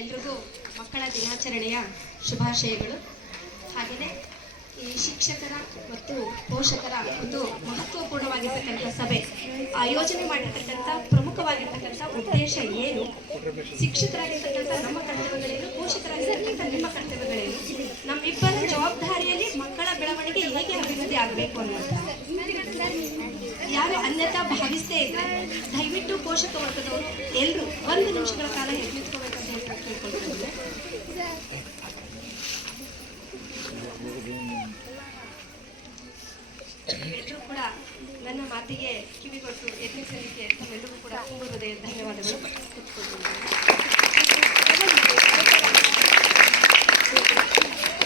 ಎಲ್ರಿಗೂ ಮಕ್ಕಳ ದಿನಾಚರಣೆಯ ಶುಭಾಶಯಗಳು. ಹಾಗೆಯೇ ಈ ಶಿಕ್ಷಕರ ಮತ್ತು ಪೋಷಕರ ಒಂದು ಮಹತ್ವಪೂರ್ಣವಾಗಿರ್ತಕ್ಕಂಥ ಸಭೆ, ಆಯೋಜನೆ ಮಾಡಿರ್ತಕ್ಕಂಥ ಪ್ರಮುಖವಾಗಿರ್ತಕ್ಕಂಥ ಉದ್ದೇಶ ಏನು? ಶಿಕ್ಷಕರಾಗಿರ್ತಕ್ಕಂಥ ನಮ್ಮ ಕರ್ತವ್ಯಗಳೇನು? ಪೋಷಕರಾಗಿರ್ತಕ್ಕಂಥ ನಿಮ್ಮ ಕರ್ತವ್ಯಗಳೇನು? ನಮ್ಮಿಬ್ಬರ ಜವಾಬ್ದಾರಿಯಲ್ಲಿ ಮಕ್ಕಳ ಬೆಳವಣಿಗೆ ಹೇಗೆ ಅಭಿವೃದ್ಧಿ ಆಗಬೇಕು ಅನ್ನೋದು ಯಾರು ಅನ್ಯತಾ ಭಾವಿಸ್ತೇ ಇದ್ರೆ ದಯವಿಟ್ಟು ಪೋಷಕ ವರ್ಗದವರು ಎಲ್ಲರೂ ಒಂದು ನಿಮಿಷಗಳ ಕಾಲ ಎದ್ನಿತ್ಕೋಬೇಕಂತ ಕೇಳ್ಕೊಳ್ತಿದ್ದೆ ಎಲ್ಲರೂ ಕೂಡ ನನ್ನ ಮಾತಿಗೆ ಕಿವಿಗೊಟ್ಟು ಯತ್ನಿಸಲಿಕ್ಕೆ ತಮ್ಮೆಲ್ಲರಿಗೂ ಕೂಡ ತುಂಬ ಹೃದಯ ಧನ್ಯವಾದಗಳು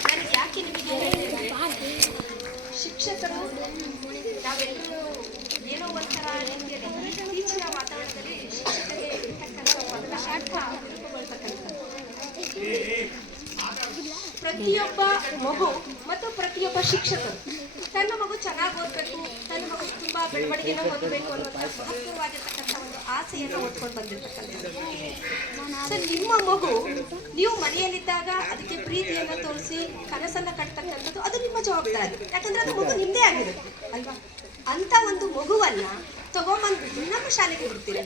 ನಾನು ಯಾಕೆ ನಿಮಗೆ ಹೇಳಿದೆ ಅಂದ್ರೆ, ಶಿಕ್ಷಕರು ನಾವೆಲ್ಲರೂ ಏನೋ ಒಂಥರ ರೀತಿಯಲ್ಲಿ ಇತ್ತೀಚಿನ ವಾತಾವರಣದಲ್ಲಿ ಶಿಕ್ಷಕರಿಗೆ ಇರ್ತಕ್ಕಂಥ ಮೊದಲ ಅರ್ಥ ತಿಳ್ಕೊಳ್ತಕ್ಕಂಥದ್ದು. ಪ್ರತಿಯೊಬ್ಬ ಮಗು ಮತ್ತು ಪ್ರತಿಯೊಬ್ಬ ಶಿಕ್ಷಕರು ತನ್ನ ಮಗು ಚೆನ್ನಾಗಿ ಓದಬೇಕು, ತನ್ನ ಮಗು ತುಂಬಾ ಬೆಳವಣಿಗೆನ ಓದಬೇಕು ಅನ್ನೋದನ್ನ ಒಂದು ಆಸೆಯನ್ನು ಓದ್ಕೊಂಡು ಬಂದಿರ್ತಕ್ಕಂಥ ನಿಮ್ಮ ಮಗು ನೀವು ಮನೆಯಲ್ಲಿದ್ದಾಗ ಅದಕ್ಕೆ ಪ್ರೀತಿಯನ್ನು ತೋರಿಸಿ, ಕನಸನ್ನ ಕಟ್ತಕ್ಕಂಥದ್ದು ಅದು ನಿಮ್ಮ ಜವಾಬ್ದಾರಿ. ಯಾಕಂದ್ರೆ ಅದು ಮಗು ನಿಮ್ಮದೇ ಆಗಿರುತ್ತೆ, ಅಲ್ವಾ? ಅಂತ ಒಂದು ಮಗುವನ್ನ ತಗೊಂಬಂದ್ಬಿಟ್ಟು ನಮ್ಮ ಶಾಲೆಗೆ ಬಿಡ್ತೀರ.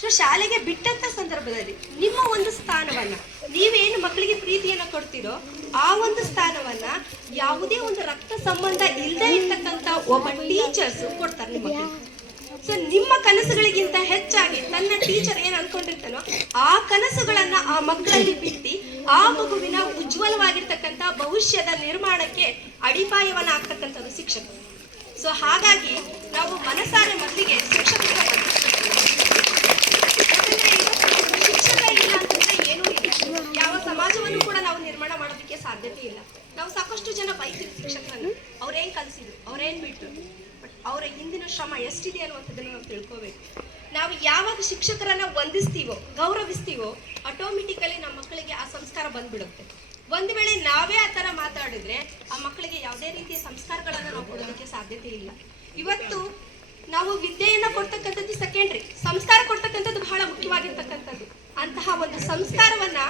ಸೊ ಶಾಲೆಗೆ ಬಿಟ್ಟಂತ ಸಂದರ್ಭದಲ್ಲಿ ನಿಮ್ಮ ಒಂದು ಸ್ಥಾನವನ್ನ ನೀವೇನು ಮಕ್ಕಳಿಗೆ ಪ್ರೀತಿಯನ್ನ ಕೊಡ್ತೀರೋ ಆ ಒಂದು ಸ್ಥಾನವನ್ನ ಯಾವುದೇ ಒಂದು ರಕ್ತ ಸಂಬಂಧ ಇಲ್ಲದೆ ಇರ್ತಕ್ಕಂಥ ಒಬ್ಬ ಟೀಚರ್ಸ್ ಕೊಡ್ತಾರೆ ಮಕ್ಕಳಿಗೆ ಸೊ ನಿಮ್ಮ ಕನಸುಗಳಿಗಿಂತ ಹೆಚ್ಚಾಗಿ ತನ್ನ ಟೀಚರ್ ಏನ್ ಅನ್ಕೊಂಡಿರ್ತಾನೋ ಆ ಕನಸುಗಳನ್ನ ಆ ಮಕ್ಕಳಲ್ಲಿ ಬಿಟ್ಟು ಆ ಮಗುವಿನ ಉಜ್ವಲವಾಗಿರ್ತಕ್ಕಂಥ ಭವಿಷ್ಯದ ನಿರ್ಮಾಣಕ್ಕೆ ಅಡಿಪಾಯವನ್ನ ಆಗ್ತಕ್ಕಂಥದ್ದು ಶಿಕ್ಷಕರು. ಸೊ ಹಾಗಾಗಿ ನಾವು ಮನಸಾರೆ ಮೊದಲಿಗೆ ಶಿಕ್ಷಕರ ಯಾಕಂದ್ರೆ ಇವತ್ತು ಶಿಕ್ಷಕ ಇಲ್ಲ ಅಂತಂದ್ರೆ ಏನೂ ಇಲ್ಲ ಯಾವ ಸಮಾಜವನ್ನು ಕೂಡ ನಾವು ನಿರ್ಮಾಣ ಮಾಡೋದಕ್ಕೆ ಸಾಧ್ಯತೆ ಇಲ್ಲ ನಾವು ಸಾಕಷ್ಟು ಜನ ಬೈತೀವಿ ಶಿಕ್ಷಕರನ್ನು ಅವ್ರೇನ್ ಕಲಿಸಿದ್ರು ಅವ್ರೇನ್ ಬಿಟ್ರು ಬಟ್ ಅವರ ಹಿಂದಿನ ಶ್ರಮ ಎಷ್ಟಿದೆ ಅನ್ನುವಂಥದ್ದನ್ನು ನಾವು ತಿಳ್ಕೋಬೇಕು. ನಾವು ಯಾವಾಗ ಶಿಕ್ಷಕರನ್ನ ವಂದಿಸ್ತೀವೋ, ಗೌರವಿಸ್ತೀವೋ ಆಟೋಮೆಟಿಕಲಿ ನಮ್ಮ ಮಕ್ಕಳಿಗೆ ಆ ಸಂಸ್ಕಾರ ಬಂದ್ಬಿಡುತ್ತೆ. ಒಂದು ವೇಳೆ ನಾವೇ ಆ ಥರ ಮಾತಾಡಿದ್ರೆ ಆ ಮಕ್ಕಳಿಗೆ ಯಾವುದೇ ರೀತಿಯ ಸಂಸ್ಕಾರಗಳನ್ನು ನಾವು ಕೊಡೋದಕ್ಕೆ ಸಾಧ್ಯತೆ ಇಲ್ಲ. ಇವತ್ತು ನಾವು ವಿದ್ಯೆಯನ್ನು ಕೊಡ್ತಕ್ಕಂಥದ್ದು ಸೆಕೆಂಡ್ರಿ ಸಂಸ್ಕಾರ ಕೊಡ್ತಕ್ಕಂಥದ್ದು ಬಹಳ ಮುಖ್ಯವಾಗಿರ್ತಕ್ಕಂಥದ್ದು. ಅಂತಹ ಒಂದು ಸಂಸ್ಕಾರವನ್ನ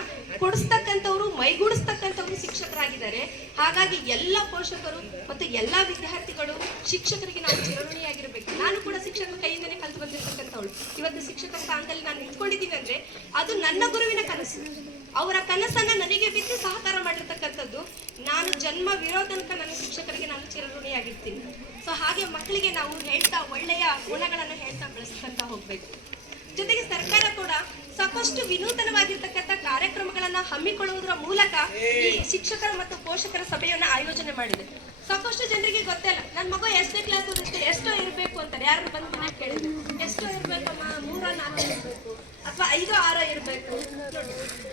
ಕೊಡಿಸ್ತಕ್ಕಂಥವ್ರು, ಮೈಗೂಡಿಸ್ತಕ್ಕಂಥವ್ರು ಶಿಕ್ಷಕರಾಗಿದ್ದಾರೆ. ಹಾಗಾಗಿ ಎಲ್ಲ ಪೋಷಕರು ಮತ್ತು ಎಲ್ಲ ವಿದ್ಯಾರ್ಥಿಗಳು ಶಿಕ್ಷಕರಿಗೆ ನಾವು ಚಿರಋಣಿಯಾಗಿರ್ಬೇಕು ನಾನು ಕೂಡ ಶಿಕ್ಷಕರ ಕೈಯಿಂದನೇ ಕಲ್ತು ಬಂದಿರ್ತಕ್ಕಂಥವಳು. ಇವತ್ತು ಶಿಕ್ಷಕರ ಸ್ಥಾನದಲ್ಲಿ ನಾನು ನಿಂತ್ಕೊಂಡಿದ್ದೀವಿ ಅಂದ್ರೆ ಅದು ನನ್ನ ಗುರುವಿನ ಕನಸು. ಅವರ ಕನಸನ್ನ ನನಗೆ ಬಿದ್ದು ಸಹಕಾರ ಮಾಡಿರ್ತಕ್ಕಂಥದ್ದು ನಾನು ಜನ್ಮ ವಿರೋಧನಕ ನನ್ನ ಶಿಕ್ಷಕರಿಗೆ ನಾನು ಚಿರಋಣಿಯಾಗಿರ್ತೀನಿ ಸೊ ಹಾಗೆ ಮಕ್ಕಳಿಗೆ ನಾವು ಹೇಳ್ತಾ ಒಳ್ಳೆಯ ಗುಣಗಳನ್ನು ಹೇಳ್ತಾ ಬೆಳೆಸ್ಕೊಂತ ಹೋಗ್ಬೇಕು. ಜೊತೆಗೆ ಸರ್ಕಾರ ಕೂಡ ಸಾಕಷ್ಟು ವಿನೂತನವಾಗಿರ್ತಕ್ಕಂಥ ಕಾರ್ಯಕ್ರಮಗಳನ್ನ ಹಮ್ಮಿಕೊಳ್ಳುವುದರ ಮೂಲಕ ಈ ಶಿಕ್ಷಕರ ಮತ್ತು ಪೋಷಕರ ಸಭೆಯನ್ನ ಆಯೋಜನೆ ಮಾಡಿದೆ. ಸಾಕಷ್ಟು ಜನರಿಗೆ ಗೊತ್ತಿಲ್ಲ ನನ್ನ ಮಗ ಎಷ್ಟನೇ ಕ್ಲಾಸ್ ಇರುತ್ತೆ ಎಷ್ಟೋ ಇರಬೇಕು ಅಂತಾರೆ. ಯಾರು ಬಂದು ಕೇಳಿದ್ರು, ಎಷ್ಟೋ ಇರಬೇಕಮ್ಮ ಮೂರ, ನಾಲ್ಕು ಇರಬೇಕು, ಅಥವಾ ಐದು, ಆರೋ ಇರಬೇಕು.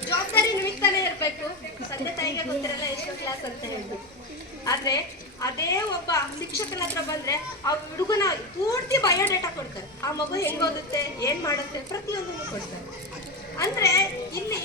ಜವಾಬ್ದಾರಿ ನಿಮಿತ್ತನೇ ಇರಬೇಕು. ತಂದೆ ತಾಯಿಗೆ ಗೊತ್ತಿರಲ್ಲ ಎಷ್ಟೋ ಕ್ಲಾಸ್ ಅಂತ ಹೇಳ್ಬೇಕು ಆದ್ರೆ ಅದೇ ಒಬ್ಬ ಶಿಕ್ಷಕನ ಹತ್ರ ಬಂದ್ರೆ ಆ ಹುಡುಗನ ಪೂರ್ತಿ ಬಯೋಡೇಟಾ ಕೊಡ್ತಾರೆ. ಆ ಮಗು ಹೆಂಗ್ ಓದುತ್ತೆ, ಏನ್ ಮಾಡುತ್ತೆ ಪ್ರತಿಯೊಂದನ್ನು ಕೊಡ್ತಾರೆ. ಅಂದ್ರೆ ಇಲ್ಲಿ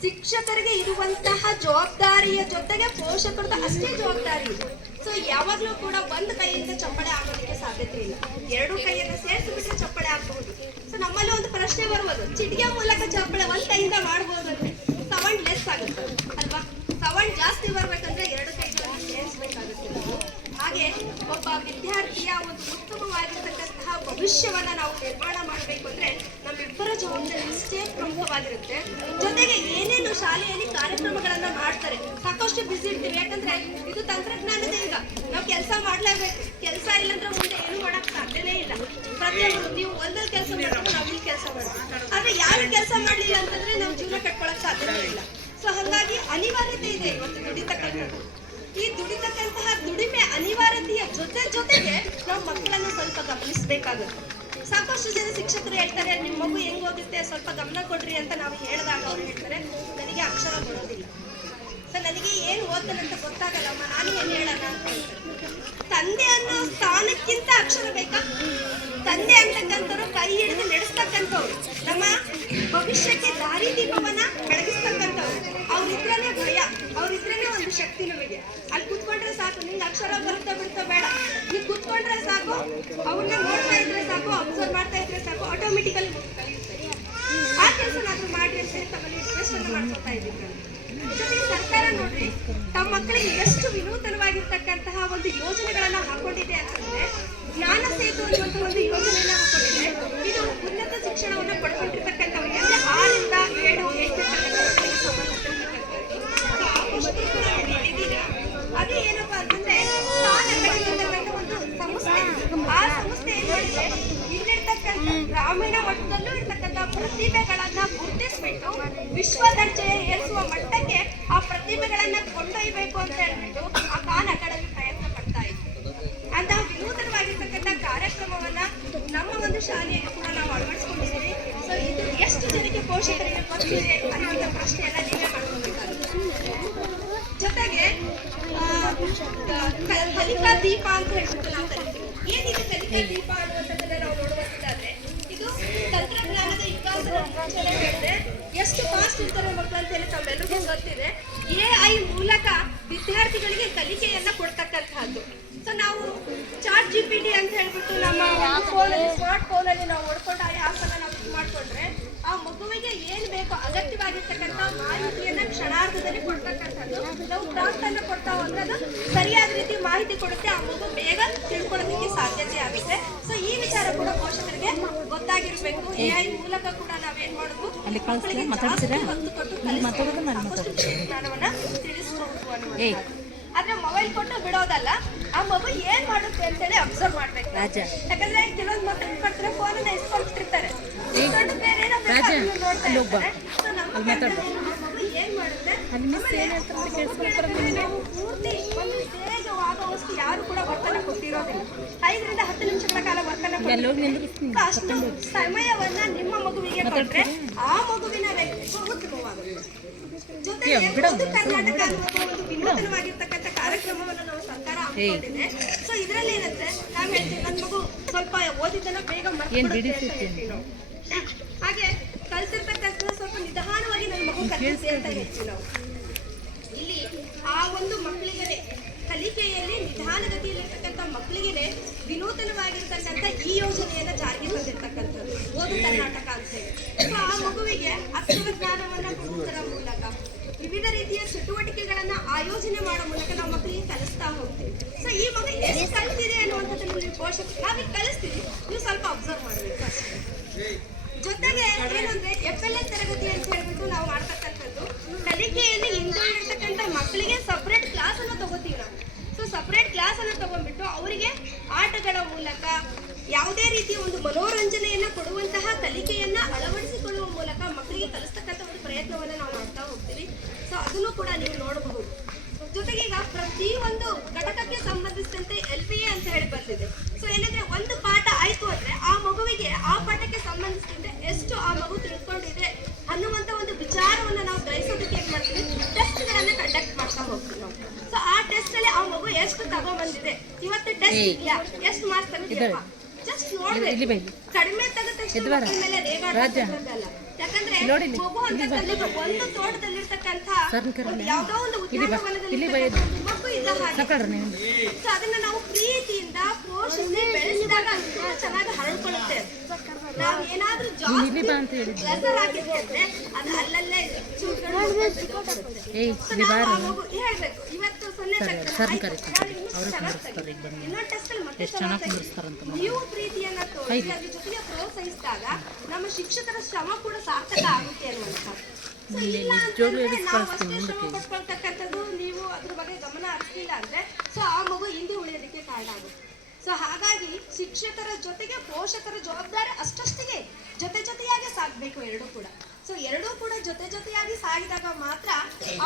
ಶಿಕ್ಷಕರಿಗೆ ಇರುವಂತಹ ಜವಾಬ್ದಾರಿಯ ಜೊತೆಗೆ ಪೋಷಕರದ ಅಷ್ಟೇ ಜವಾಬ್ದಾರಿ ಇದೆ. ಸೊ ಯಾವಾಗ್ಲೂ ಕೂಡ ಒಂದು ಕೈಯಿಂದ ಚಪ್ಪಳೆ ಆಗೋದಕ್ಕೆ ಸಾಧ್ಯತೆ ಇಲ್ಲ. ಎರಡು ಕೈಯನ್ನು ಸೇರಿಸಿ ಬಿಟ್ಟು ಚಪ್ಪಳೆ ಆಗಬಹುದು. ಸೊ ನಮ್ಮಲ್ಲಿ ಒಂದು ಪ್ರಶ್ನೆ ಬರ್ಬೋದು ಚಿಟಿಯ ಮೂಲಕ ಚಪ್ಪಳೆ ಒಂದ್ ಕೈಯಿಂದ ಮಾಡ್ಬೋದು ಅಂದ್ರೆ ಸೌಂಡ್ ಲೆಸ್ ಆಗುತ್ತೆ ಅಲ್ವಾ? ಸೌಂಡ್ ಜಾಸ್ತಿ ಬರ್ಬೇಕಂದ್ರೆ ಎರಡು ಕೈಗಳನ್ನು ಸೇರಿಸಬೇಕಾಗುತ್ತೆ ನಾವು ಹಾಗೆ ಒಬ್ಬ ವಿದ್ಯಾರ್ಥಿಯ ಒಂದು ಉತ್ತಮವಾಗಿರ್ತಕ್ಕಂತಹ ಭವಿಷ್ಯವನ್ನ ನಾವು ನಿರ್ಮಾಣ ಮಾಡಬೇಕು ಅಂದ್ರೆ ನಮ್ಮಿಬ್ಬರ ಜವಾಬ್ದಾರಿ ಅಷ್ಟೇ ಪ್ರಮುಖವಾಗಿರುತ್ತೆ. ಜೊತೆಗೆ ಏನೇನು ಶಾಲೆಯಲ್ಲಿ ಕಾರ್ಯಕ್ರಮಗಳನ್ನ ಮಾಡ್ತಾರೆ, ಸಾಕಷ್ಟು ಬಿಸಿ ಇರ್ತೀವಿ. ಯಾಕಂದ್ರೆ ಇದು ತಂತ್ರಜ್ಞಾನದ ಈಗ. ನಾವು ಕೆಲಸ ಮಾಡ್ಲೇಬೇಕು. ಕೆಲಸ ಇಲ್ಲಂದ್ರೆ ಮುಂದೆ ಏನು ಮಾಡಕ್ ಸಾಧ್ಯನೇ ಇಲ್ಲ. ಪ್ರತಿಯೊಂದು ನೀವು ಒಂದಲ್ಲಿ ಕೆಲಸ ಮಾಡಿದ್ರೆ ನಾವು ಇಲ್ಲಿ ಕೆಲಸ ಮಾಡ್ತೀವಿ. ಆದ್ರೆ ಯಾರು ಕೆಲಸ ಮಾಡ್ಲಿಲ್ಲ ಅಂತಂದ್ರೆ ನಾವು ಜೀವನ ಕಟ್ಕೊಳಕ್ ಸಾಧ್ಯನೇ ಇಲ್ಲ. ಸೊ ಹಾಗಾಗಿ ಅನಿವಾರ್ಯತೆ ಇದೆ ಇವತ್ತು ದುಡಿತಕ್ಕಂಥದ್ದು ಈ ದುಡಿತಕ್ಕಂತಹ ದುಡಿಮೆ ಅನಿವಾರ್ಯತೆಯ ಜೊತೆ ಜೊತೆಗೆ ನಾವು ಮಕ್ಕಳನ್ನು ಸ್ವಲ್ಪ ಗಮನಿಸಬೇಕಾಗುತ್ತೆ. ಸಾಕಷ್ಟು ಜನ ಶಿಕ್ಷಕರು ಹೇಳ್ತಾರೆ ನಿಮ್ಮ ಮಗು ಹೆಂಗ್ ಹೋಗುತ್ತೆ ಸ್ವಲ್ಪ ಗಮನ ಕೊಡ್ರಿ ಅಂತ ನಾವು ಹೇಳಿದಾಗ ಅವ್ರು ಹೇಳ್ತಾರೆ, ನನಗೆ ಅಕ್ಷರ ಬರೋದಿಲ್ಲ. ಸೊ ನನಗೆ ಏನು ಅಂತ ಗೊತ್ತಾಗಲ್ಲಮ್ಮ ನಾನು ಏನು ಹೇಳೋಣ ಅಂತ ತಂದೆ ಅನ್ನೋ ಸ್ಥಾನಕ್ಕಿಂತ ಅಕ್ಷರ ಬೇಕಾ? ತಂದೆ ಅಂತಕ್ಕಂಥವ್ರು ಕೈ ಹಿಡಿದು ನಡೆಸ್ತಕ್ಕಂಥವ್ರು. ನಮ್ಮ ಭವಿಷ್ಯಕ್ಕೆ ದಾರಿ ದೀಪವನ್ನ ಬೆಳಗಿಸ್ತಕ್ಕಂಥವ್ರು. ಅವ್ರ ಒಂದು ಶಕ್ತಿ ನಮಗೆ. ಅಲ್ಲಿ ಕುತ್ಕೊಂಡ್ರೆ ಸಾಕು ನಿಂಗೆ ಅಕ್ಷರ ಬರುತ್ತಾ ಬಿಡ್ತಾ ಬೇಡ. ನೀ ಕುತ್ಕೊಂಡ್ರೆ ಸಾಕು ಅವ್ರನ್ನ ನೋಡ್ತಾ ಇದ್ರೆ ಸಾಕು ಅಬ್ಸರ್ವ್ ಮಾಡ್ತಾ ಇದ್ರೆ ಸಾಕು ಆಟೋಮೆಟಿಕಲಿ ಕಲಿಯುತ್ತೆ ಆ ಕೆಲಸನಾದ್ರೂ ಮಾಡ್ರಿ ಅಂತ ತಮ್ಮಲ್ಲಿ ರಿಕ್ವೆಸ್ಟ್ ಅನ್ನು ಮಾಡ್ಕೊತಾ ಇದ್ದೀವಿ ನಾವು. ಜೊತೆಗೆ ಸರ್ಕಾರ ನೋಡ್ರಿ ತಮ್ಮ ಮಕ್ಕಳಿಗೆ ಎಷ್ಟು ವಿನೂತನವಾಗಿರ್ತಕ್ಕಂತಹ ಒಂದು ಯೋಜನೆಗಳನ್ನ ಹಾಕೊಂಡಿದೆ ಅಂತಂದ್ರೆ ಜ್ಞಾನ ಸೇತು ಅನ್ನುವಂತ ಒಂದು ಯೋಜನೆಯನ್ನ ಹಾಕೊಂಡಿದೆ ಇದು ಉನ್ನತ ಶಿಕ್ಷಣವನ್ನ ಪಡ್ಕೊಂಡಿರ್ತಕ್ಕಂಥವ್ರಿಗೆ ಅಂದ್ರೆ ಆರಿಂದ ಏಳು ಎಂಟು ತರಗತಿಗಳಿಗೆ ಸಂಬಂಧಿಸಿರ್ತಕ್ಕಂಥದ್ದು. ಆ ಪುಸ್ತಕ ಕೂಡ ನೀಡಿದ್ದೀರಾ? ಅದೇ ಏನಪ್ಪಾ ಅಂತಂದ್ರೆ ಸ್ಥಾನ ಕಟ್ಟಿರ್ತಕ್ಕಂಥ ಒಂದು ಸಂಸ್ಥೆ ಆ ಸಂಸ್ಥೆ ಏನ್ ಮಾಡಿದೆ ಇಲ್ಲಿರ್ತಕ್ಕಂಥ ಗ್ರಾಮೀಣ ಮಟ್ಟದಲ್ಲೂ ಇರ್ತಕ್ಕಂಥ ಪ್ರತಿಭೆಗಳನ್ನ ಗುರುತಿಸ್ಬಿಟ್ಟು ವಿಶ್ವ ದರ್ಜೆ ಏರಿಸುವ ಮಟ್ಟಕ್ಕೆ ಆ ಪ್ರತಿಭೆಗಳನ್ನ ಕೊಂಡೊಯ್ಯಬೇಕು ಅಂತ ಹೇಳ್ಬಿಟ್ಟು ಆ ಖಾನ್ ಅಕಾಡೆಮಿ ಪ್ರಯತ್ನ ಪಡ್ತಾ ಇತ್ತು ಅಂತಹ ವಿನೂತನವಾಗಿರ್ತಕ್ಕಂಥ ಕಾರ್ಯಕ್ರಮವನ್ನ ನಮ್ಮ ಒಂದು ಶಾಲೆಯಲ್ಲಿ ಕೂಡ ನಾವು ಅಳವಡಿಸ್ಕೊಂಡಿದ್ದೀವಿ ಸೊ ಇದು ಎಷ್ಟು ಜನಕ್ಕೆ ಪೋಷಕರಿಗೆ ಗೊತ್ತಿದೆ ಅನ್ನುವಂಥ ಪ್ರಶ್ನೆಯನ್ನ ನೀವೇ ಮಾಡ್ಕೊಬೇಕಾಗುತ್ತೆ ಜೊತೆಗೆ ಆ, ಕ- ಕಲಿಕಾ ದೀಪ ಅಂತ ಹೇಳ್ಬಿಟ್ಟು ನಾವು ಕರಿತೀವಿ ಏನಿದೆ ಕಲಿಕಾ ದೀಪ ಅನ್ನುವಂಥದ್ದನ್ನ ನಾವು ನೋಡುವಂಥದ್ದಾದ್ರೆ ಇದು ತಂತ್ರಜ್ಞಾನದ ವಿಕಾಸದ ಮುಂಚೆನೆ ಹೇಳಿದೆ ಎಷ್ಟು ಫಾಸ್ಟ್ ಇರ್ತಾರೆ ಮಕ್ಕಳು ಅಂತ ಹೇಳಿ ತಾವೆಲ್ಲರಿಗೂ ಗೊತ್ತಿದೆ ಎ ಐ ಮೂಲಕ ವಿದ್ಯಾರ್ಥಿಗಳಿಗೆ ಕಲಿಕೆಯನ್ನ ಕೊಡ್ತಕ್ಕಂತಹದ್ದು ಸೊ ನಾವು ಚಾಟ್ ಜಿ ಪಿ ಟಿ ಅಂತ ಹೇಳ್ಬಿಟ್ಟು ನಮ್ಮ ಫೋನಲ್ಲಿ ಸ್ಮಾರ್ಟ್ ಫೋನಲ್ಲಿ ನಾವು ಹೊಡ್ಕೊಂಡು ಆ ಆ್ಯಪನ್ನು ನಾವು ಇದು ಮಾಡಿಕೊಂಡ್ರೆ ಆ ಮಗುವಿಗೆ ಏನು ಬೇಕೋ ಅಗತ್ಯವಾಗಿರ್ತಕ್ಕಂಥ ಮಾಹಿತಿಯನ್ನ ಕ್ಷಣಾರ್ಧದಲ್ಲಿ ಕೊಡ್ತಕ್ಕಂಥದ್ದು ನಾವು ಪ್ರಾಂತ್ ಕೊಡ್ತಾ ಹೋದ್ರೆ ಅದು ಸರಿಯಾದ ರೀತಿ ಮಾಹಿತಿ ಕೊಡುತ್ತೆ ಆ ಮಗು ಬೇಗ ತಿಳ್ಕೊಳ್ಳೋದಕ್ಕೆ ಸಾಧ್ಯತೆ ಆಗುತ್ತೆ ಸೊ ಈ ವಿಚಾರ ಕೂಡ ಪೋಷಕರಿಗೆ ಗೊತ್ತಾಗಿರ್ಬೇಕು ಎ ಐ ಮೂಲಕ ಕೂಡ ನಾವೇನ್ ಮಾಡೋದು? ಮಕ್ಕಳಿಗೆ ಮಾತಾಡ್ತೀರಾ? ಜಾಸ್ತಿ ಹೊತ್ತು ಕೊಟ್ಟು ನಾನು ಸಾಕಷ್ಟು ಜ್ಞಾನವನ್ನ ತಿಳಿಸ್ಕೊಡ್ಬೇಕು ಅನ್ನುವಂಥದ್ದು. ಆದ್ರೆ ಮೊಬೈಲ್ ಕೊಟ್ಟು ಬಿಡೋದಲ್ಲ ಆ ಮಗು ಏನ್ ಮಾಡುತ್ತೆ ಅಂತೇಳಿ ಅಬ್ಸರ್ವ್ ಮಾಡ್ಬೇಕು. ಯಾಕಂದ್ರೆ ಕೆಲವೊಂದು ಮಕ್ಕಳು ಕೊಡ್ತಾರೆ ಫೋನ್ ಅನ್ನ ಇಸ್ಕೊಂಡ್ಬಿಟ್ಟಿರ್ತಾರೆ ಏಯ್. ಇಸ್ಕೊಂಡು ಬೇರೆ ಏನೋ ಬೇಕು ರಾಜ, ಅದನ್ನ ನೋಡ್ತಾ ಅಲ್ಲಿ ಹೋಗ್ ಬಾ. ಇರ್ತಾರೆ. So ನಮ್ಮ ಅಲ್ಲಿ ಆ ಮಗು ಏನ್ ಮಾಡುತ್ತೆ ಅಲ್ಲಿ ಮಿಸ್ ಆಮೇಲೆ ಏನ್ ಹೇಳ್ತಾರೆ ಅಂತ ಆ ಕೇಳಿಸ್ಕೊಳ್ತಾರೆ ಪೂರ್ತಿ ಒಂದು ಯಾರು ಕೂಡ ವರ್ತನೆ ಕೊಟ್ಟಿರೋದಿಲ್ಲ ಐದರಿಂದ ಹತ್ತು ನಿಮಿಷಗಳ ಕಾಲ ವರ್ತನೆ. ಅಷ್ಟು ಸಮಯವನ್ನ ನಿಮ್ಮ ಮಗುವಿಗೆ ಕೊಟ್ರೆ ಆ ಮಗುವಿನ ವ್ಯಕ್ತಿತ್ವ ಉತ್ತಮವಾಗುತ್ತೆ ಜೊತೆಗೆ ಕರ್ನಾಟಕ ಒಂದು ವಿನೂತನವಾಗಿರ್ತಕ್ಕಂಥ ಕಾರ್ಯಕ್ರಮವನ್ನು ನಾವು ಸರ್ಕಾರ ಹಮ್ಮಿಕೊಂಡಿದೆ ಸೊ ಇದರಲ್ಲಿ ಏನಂದ್ರೆ ನಾವ್ ಹೇಳ್ತೀವಿ ನನ್ನ ಮಗು ಸ್ವಲ್ಪ ಓದಿದ್ದನ್ನ ಬೇಗ ನಾವು. ಹಾಗೆ ಕಲ್ತಿರ್ತಕ್ಕಂಥ ಸ್ವಲ್ಪ ನಿಧಾನವಾಗಿ ನನ್ನ ಮಗು ಕಲಿಸಿ ಅಂತ ಹೇಳ್ತೀವಿ ನಾವು. ಇಲ್ಲಿ ಆ ಒಂದು ಮಕ್ಕಳಿಗೆ ಕಲಿಕೆಯಲ್ಲಿ ನಿಧಾನಗತಿಯಲ್ಲಿರ್ತಕ್ಕಂಥ ಮಕ್ಕಳಿಗೆ ವಿನೂತನವಾಗಿರ್ತಕ್ಕಂಥ ಈ ಯೋಜನೆಯನ್ನ ಜಾರಿಗೆ ತಂದಿರ್ತಕ್ಕಂಥದ್ದು. ಓದು ಕರ್ನಾಟಕ ಅಂತ ಹೇಳಿ. ಸೊ ಆ ಮಗುವಿಗೆ ಅಕ್ಷರ ಜ್ಞಾನವನ್ನ ಕೊಡುವುದರ ಮೂಲಕ ವಿವಿಧ ರೀತಿಯ ಚಟುವಟಿಕೆಗಳನ್ನ ಆಯೋಜನೆ ಮಾಡೋ ಮೂಲಕ ನಾವು ಮಕ್ಕಳಿಗೆ ಕಲಿಸ್ತಾ ಹೋಗ್ತೀವಿ ಸೊ ಈ ಮಗು ಎಷ್ಟು ಕಲಿತಿದೆ ಅನ್ನುವಂಥದ್ದನ್ನು ನಾವಿಗೆ ಕಲಿಸ್ತೀವಿ ನೀವು ಸ್ವಲ್ಪ ಅಬ್ಸರ್ವ್ ಮಾಡಬೇಕು ಜೊತೆಗೆ ಏನಂದ್ರೆ ಎಫ್ ಎಲ್ ಎಸ್ ತರಗತಿ ಅಂತ ಹೇಳ್ಬಿಟ್ಟು ನಾವು ಮಾಡ್ತಕ್ಕಂಥದ್ದು. ಕಲಿಕೆಯಲ್ಲಿ ಹಿಂದುಳಿರ್ತಕ್ಕಂಥ ಮಕ್ಕಳಿಗೆ ಸಪ್ರೇಟ್ ಕ್ಲಾಸ್ ಅನ್ನು ತಗೋತೀವಿ ನಾವು. ಸೊ ಸಪ್ರೇಟ್ ಕ್ಲಾಸ್ ಅನ್ನು ತಗೊಂಡ್ಬಿಟ್ಟು ಅವರಿಗೆ ಆಟಗಳ ಮೂಲಕ, ಯಾವುದೇ ರೀತಿಯ ಒಂದು ಮನೋರಂಜನೆಯನ್ನ ಕೊಡುವಂತಹ ಕಲಿಕೆಯನ್ನ ಅಳವಡಿಸಿಕೊಳ್ಳುವ ಮೂಲಕ ಮಕ್ಕಳಿಗೆ ಕಲಿಸ್ತಕ್ಕಂಥ ಒಂದು ಪ್ರಯತ್ನವನ್ನ ನಾವು ಮಾಡ್ತಾ ಹೋಗ್ತೀವಿ. ಸೊ ಅದನ್ನು ಕೂಡ ನೀವು ನೋಡಬಹುದು. ಜೊತೆಗೆ ಈಗ ಪ್ರತಿ ಒಂದು ಘಟಕಕ್ಕೆ ಸಂಬಂಧಿಸಿದಂತೆ ಎಲ್ ಪಿ ಎ ಅಂತ ಹೇಳಿ ಬರ್ತಿದೆ ಸೊ ಏನಂದ್ರೆ ಒಂದು ಪಾಠ ಆಯ್ತು ಅಂದ್ರೆ ಆ ಮಗುವಿಗೆ ಆ ಪಾಠಕ್ಕೆ ಸಂಬಂಧಿಸಿದಂತೆ ಎಷ್ಟು ಆ ಮಗು ತಿಳ್ಕೊಂಡಿದೆ ಅನ್ನುವಂತ ಒಂದು ವಿಚಾರವನ್ನ ನಾವು ಗ್ರಹಿಸೋದಕ್ಕೆ ಏನ್ ಮಾಡ್ತೀವಿ ಟೆಸ್ಟ್ ಗಳನ್ನ ಕಂಡಕ್ಟ್ ಮಾಡ್ತಾ ಹೋಗ್ತೀವಿ ನಾವು ಸೊ ಆ ಟೆಸ್ಟ್ ಅಲ್ಲಿ ಆ ಮಗು ಎಷ್ಟು ತಗೊಂಡ್ಬಂದಿದೆ ಇವತ್ತು ಟೆಸ್ಟ್ ಏಯ್. ಇದೆಯಾ ಎಷ್ಟು ಮಾರ್ಕ್ಸ್ ತೆಗೆದಿಯಪ್ಪ ಜಸ್ಟ್ ಇಲ್ಲಿ ಬೈ ಕಡಿಮೆ ತೆಗೆದ ತಕ್ಷಣ ಮೇಲೆ. ಯಾಕಂದ್ರೆ ನೋಡಿ. ಮಗು ಅಂತಂದ್ರೆ ಒಂದು ತೋಟದಲ್ಲಿರ್ತಕ್ಕಂಥ ಯಾವುದೋ ಒಂದು. ಉದ್ಯಾನವನದಲ್ಲಿ ಇದ್ದ ಹಾಗೆ. ಸೊ ಅದನ್ನ ನಾವು ಪ್ರೀತಿಯಿಂದ ಪೋಷಿಸಿ ಬೆಳೆಸಿದಾಗ ಅದು ತುಂಬಾ ಚೆನ್ನಾಗಿ ಹರಡ್ಕೊಳ್ಳುತ್ತೆ. ನಾವು ಏನಾದ್ರೂ ಜಾಸ್ತಿ. ಪ್ರೆಸರ್ ಹಾಕಿದ್ವಿ ಅದು ಅಲ್ಲಲ್ಲೇ ಹೇಳ್ಬೇಕು. ಇವತ್ತು ಸೊನ್ನೆ. ಇನ್ನೊಂದು ಟೆಸ್ಟ್ ನೀವು ಪ್ರೀತಿಯನ್ನ ತೋರಿಸಿ ಅದ್ರ ಜೊತೆಗೆ ಪ್ರೋತ್ಸಾಹಿಸಿದಾಗ ನಮ್ಮ ಶಿಕ್ಷಕರ ಶ್ರಮ ಕೂಡ ಸಾರ್ಥಕ ಆಗುತ್ತೆ ಅನ್ನುವಂಥ. So ಇಲ್ಲಿ ಅಂತಂದ್ರೆ ನಾವು ಅಷ್ಟೇ ಶ್ರಮ. ಪಡ್ಕೊಳ್ತಕ್ಕಂಥದ್ದು ಹರಿಸಲಿಲ್ಲ ಅಂದ್ರೆ ಸೊ ಆ ಮಗು ಹಿಂದೆ ಉಳಿಯೋದಕ್ಕೆ ಕಾರಣ ಆಗುತ್ತೆ. ಸೊ ಹಾಗಾಗಿ ಶಿಕ್ಷಕರ ಜೊತೆಗೆ ಪೋಷಕರ ಜವಾಬ್ದಾರಿ ಅಷ್ಟಷ್ಟಿಗೆ ಜೊತೆ ಜೊತೆಯಾಗಿ ಸಾಗಬೇಕು ಎರಡೂ ಕೂಡ. ಸೊ ಎರಡೂ ಕೂಡ ಜೊತೆ ಜೊತೆಯಾಗಿ ಸಾಗಿದಾಗ ಮಾತ್ರ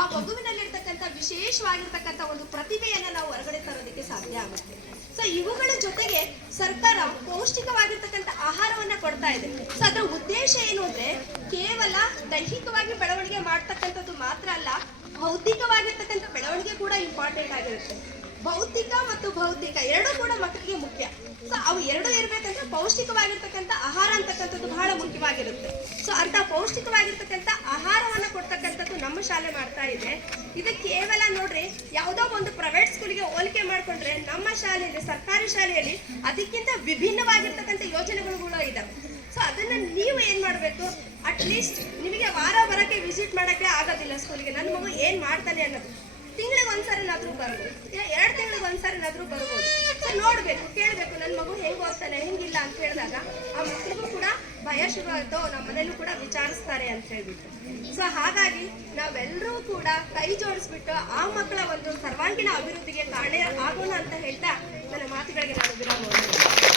ಆ ಮಗುವಿನಲ್ಲಿರ್ತಕ್ಕಂಥ ವಿಶೇಷವಾಗಿರ್ತಕ್ಕಂಥ ಒಂದು ಪ್ರತಿಭೆಯನ್ನು ನಾವು ಹೊರಗಡೆ ತರೋದಕ್ಕೆ ಸಾಧ್ಯ ಆಗುತ್ತೆ. ಸೊ ಇವುಗಳ ಜೊತೆಗೆ ಸರ್ಕಾರ ಪೌಷ್ಟಿಕವಾಗಿರ್ತಕ್ಕಂಥ ಆಹಾರವನ್ನ ಕೊಡ್ತಾ ಇದೆ. ಸೊ ಅದರ ಉದ್ದೇಶ ಏನು ಅಂದ್ರೆ ಕೇವಲ ದೈಹಿಕವಾಗಿ ಬೆಳವಣಿಗೆ ಮಾಡ್ತಕ್ಕಂಥದ್ದು ಮಾತ್ರ ಅಲ್ಲ ಬೌದ್ಧಿಕವಾಗಿರ್ತಕ್ಕಂಥ ಬೆಳವಣಿಗೆ ಕೂಡ ಇಂಪಾರ್ಟೆಂಟ್ ಆಗಿರುತ್ತೆ. ಭೌತಿಕ ಮತ್ತು ಭೌತಿಕ ಎರಡೂ ಕೂಡ ಮಕ್ಕಳಿಗೆ ಮುಖ್ಯ. ಸೊ ಅವು ಎರಡು ಇರಬೇಕಂದ್ರೆ ಪೌಷ್ಟಿಕವಾಗಿರ್ತಕ್ಕಂಥ ಆಹಾರ ಅಂತಕ್ಕಂಥದ್ದು ಬಹಳ ಮುಖ್ಯವಾಗಿರುತ್ತೆ. ಸೊ ಅಂತ ಪೌಷ್ಟಿಕವಾಗಿರ್ತಕ್ಕಂಥ ಆಹಾರವನ್ನು ಕೊಡ್ತಕ್ಕಂಥದ್ದು ನಮ್ಮ ಶಾಲೆ ಮಾಡ್ತಾ ಇದೆ. ಇದು ಕೇವಲ ನೋಡ್ರಿ, ಯಾವುದೋ ಒಂದು ಪ್ರೈವೇಟ್ ಸ್ಕೂಲಿಗೆ ಹೋಲಿಕೆ ಮಾಡಿಕೊಂಡ್ರೆ ನಮ್ಮ ಶಾಲೆಯಲ್ಲಿ, ಸರ್ಕಾರಿ ಶಾಲೆಯಲ್ಲಿ ಅದಕ್ಕಿಂತ ವಿಭಿನ್ನವಾಗಿರ್ತಕ್ಕಂಥ ಯೋಜನೆಗಳು ಕೂಡ ಇದಾವೆ. ಸೊ ಅದನ್ನ ನೀವು ಏನ್ ಮಾಡಬೇಕು? ಅಟ್ಲೀಸ್ಟ್ ನಿಮಗೆ ವಾರ ವಾರಕ್ಕೆ ವಿಸಿಟ್ ಮಾಡೋಕ್ಕೆ ಆಗೋದಿಲ್ಲ ಸ್ಕೂಲಿಗೆ ನನ್ನ ಮಗು ಏನು ಮಾಡ್ತಾನೆ ಅನ್ನೋದು. ತಿಂಗಳಿಗೆ ಒಂದ್ಸರಿನಾದ್ರೂ ಬರ್ಬೋದು. ಎರಡು ತಿಂಗಳಿಗೆ ಒಂದ್ಸರಿನಾದ್ರೂ ಬರ್ಬೋದು. ಸೊ, ನೋಡ್ಬೇಕು, ಕೇಳಬೇಕು ನನ್ನ ಮಗು ಹೆಂಗೆ ಓದ್ತಾನೆ, ಹೆಂಗಿಲ್ಲ ಅಂತ ಹೇಳಿದಾಗ ಆ ಮಕ್ಕಳಿಗೂ ಕೂಡ ಭಯ ಶುರು ಆಯ್ತು ನಮ್ಮ ಮನೇಲೂ ಕೂಡ ವಿಚಾರಿಸ್ತಾರೆ ಅಂತ ಹೇಳ್ಬಿಟ್ಟು. ಸೊ, ಹಾಗಾಗಿ ನಾವೆಲ್ಲರೂ ಕೂಡ ಕೈ ಜೋಡಿಸ್ಬಿಟ್ಟು ಆ ಮಕ್ಕಳ ಒಂದು ಸರ್ವಾಂಗೀಣ ಅಭಿವೃದ್ಧಿಗೆ ಕಾರಣ ಆಗೋಣ ಅಂತ ಹೇಳ್ತಾ ನನ್ನ ಮಾತುಗಳಿಗೆ ನಾನು ವಿರಾಮ